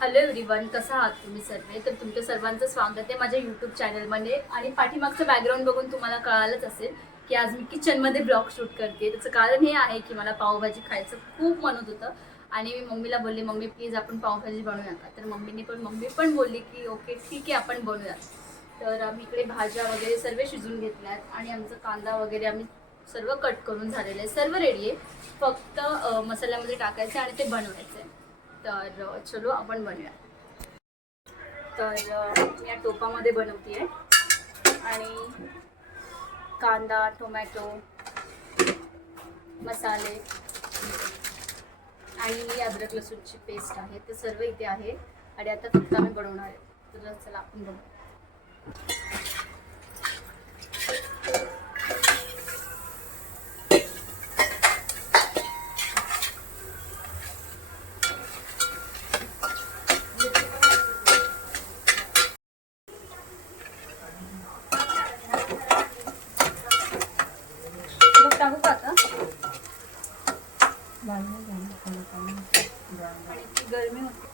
Hello everyone, कसं आहात तुम्ही सर्व? तर तुमच्या सर्वांचं स्वागत आहे माझ्या यूट्यूब चॅनलमध्ये. आणि पाठीमागचं बॅकग्राऊंड बघून तुम्हाला कळालंच असेल की आज मी किचनमध्ये ब्लॉग शूट करते. त्याचं कारण हे आहे की मला पावभाजी खायचं खूप म्हणत होतं आणि मी मम्मीला बोलले, मम्मी प्लीज आपण पावभाजी बनवूया का? तर मम्मी पण बोलली की ओके ठीक आहे आपण बनवूयात. तर आम्ही इकडे भाज्या वगैरे सर्व शिजून घेतल्यात आणि आमचं कांदा वगैरे आम्ही सर्व कट करून झालेलं आहे, सर्व रेडी आहे. फक्त मसाल्यामध्ये टाकायचं आणि ते बनवायचं आहे. तर चलो आपण बनवूया. तर मी या टोपामध्ये बनवते आहे आणि कांदा, टोमॅटो, मसाले आणि अद्रक लसूणची पेस्ट आहे ते सर्व इथे आहे. आणि आता फक्त आम्ही बनवणार आहे. तर चला आपण बनवू. टाकू का आता? आणि ती गरमी होती.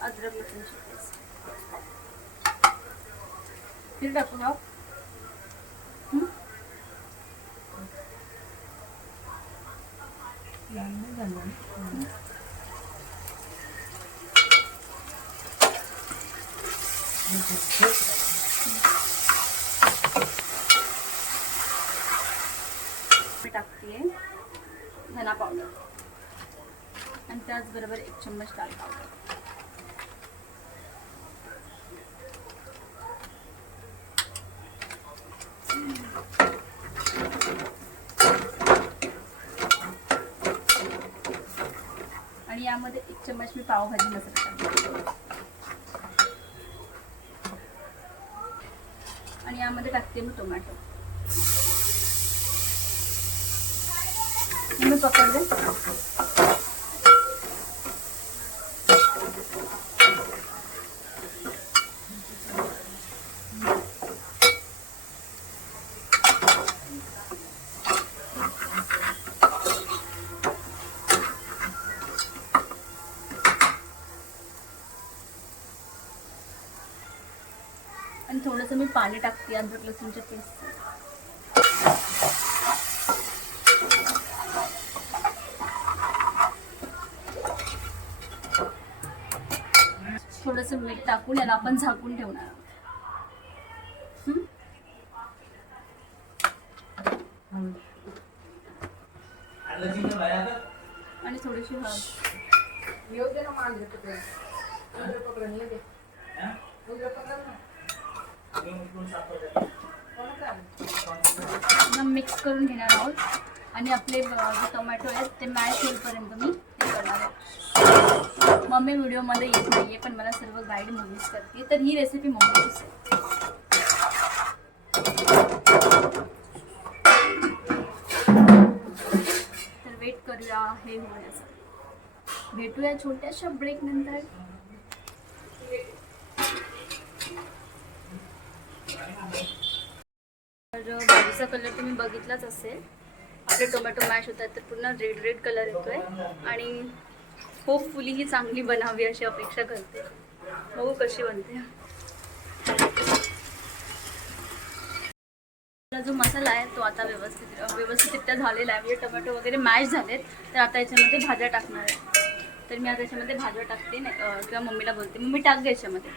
अद्रक लसूणची पेस्ट फिर टाकू ना. टाकते धना पावडर आणि त्याचबरोबर 1 चम्मच दाल पावडर. आणि यामध्ये 1 चम्मच मी पावभाजी मसाला टाकते आणि यामध्ये टाकते मी टोमॅटो. मी पकडले आणि थोडंसं मी पाणी टाकते अद्रक लसूणच्या पेस्ट. थोडंसं मीठ टाकून याला आपण झाकून ठेवणार आहोत. आणि थोडीशी मिक्स करून घेणार आहोत. आणि आपले जे टोमॅटो आहेत ते मॅश होईपर्यंत मी हे करणार आहे. मम्मी व्हिडिओमध्ये येत नाही आहे पण मला सर्व गाईड मम्मीच करते. तर ही रेसिपी मम्मीचीच आहे. तर वेट करूया हे होण्याचं. भेटूया छोट्याशा ब्रेक नंतर. तर भाजीचा कलर तुम्ही बघितलाच असेल. आपले टोमॅटो मॅश होतात तर पूर्ण रेड कलर येतोय आणि होपफुली ही चांगली बनावी अशी अपेक्षा करते. बघू कशी बनते. जो मसाला आहे तो आता व्यवस्थितरित्या झालेला आहे. म्हणजे टोमॅटो वगैरे मॅश झालेत. तर आता याच्यामध्ये भाज्या टाकणार आहे. तर मी आता याच्यामध्ये भाज्या टाकते किंवा मम्मीला बोलते मम्मी टाक दे याच्यामध्ये.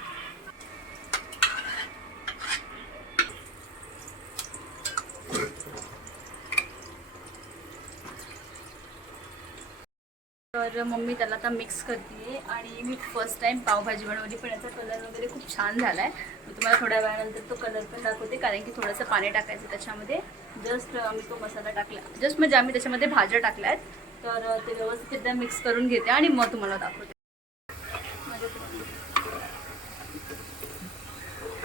तर मम्मी त्याला आता मिक्स करते आणि मी फर्स्ट टाइम पावभाजी बनवली पण याचा कलर वगैरे खूप छान झाला आहे. मी तुम्हाला थोड्या वेळानंतर तो कलर पण दाखवते कारण की थोडंसं पाणी टाकायचं त्याच्यामध्ये. जस्ट आम्ही तो मसाला टाकला जस्ट म्हणजे आम्ही त्याच्यामध्ये भाज्या टाकल्या आहेत. तर ते व्यवस्थित एकदा मिक्स करून घेते आणि मग तुम्हाला दाखवते.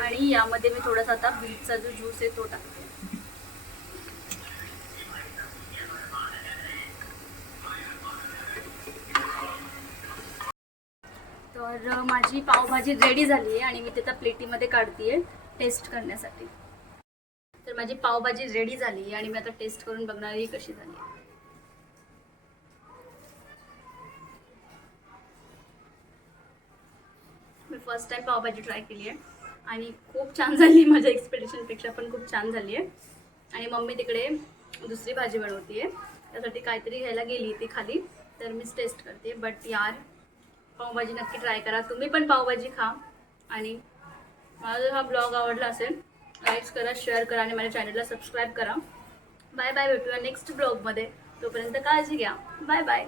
आणि यामध्ये मी थोडासा आता बीटचा जो ज्यूस आहे तो टाकते. तर माझी पावभाजी रेडी झाली आहे आणि मी त्याचा प्लेटीमध्ये काढते टेस्ट करण्यासाठी. तर माझी पावभाजी रेडी झाली आणि मी आता टेस्ट करून बघणार ही कशी झाली. फर्स्ट टाइम पावभाजी ट्राय केली आहे आणि खूप छान झाली, माझ्या एक्सपेक्टेशनपेक्षा पण खूप छान झाली आहे. आणि मम्मी तिकडे दुसरी भाजी बनवते आहे, त्यासाठी काहीतरी घ्यायला गेली ती खाली, तर मीच टेस्ट करते. बट यार पावभाजी नक्की ट्राय करा, तुम्ही पण पावभाजी खा. आणि मला जर हा ब्लॉग आवडला असेल लाईक करा, शेअर करा आणि माझ्या चॅनलला सबस्क्राईब करा. बाय बाय, भेटूया नेक्स्ट ब्लॉगमध्ये. तोपर्यंत काळजी घ्या. Bye bye.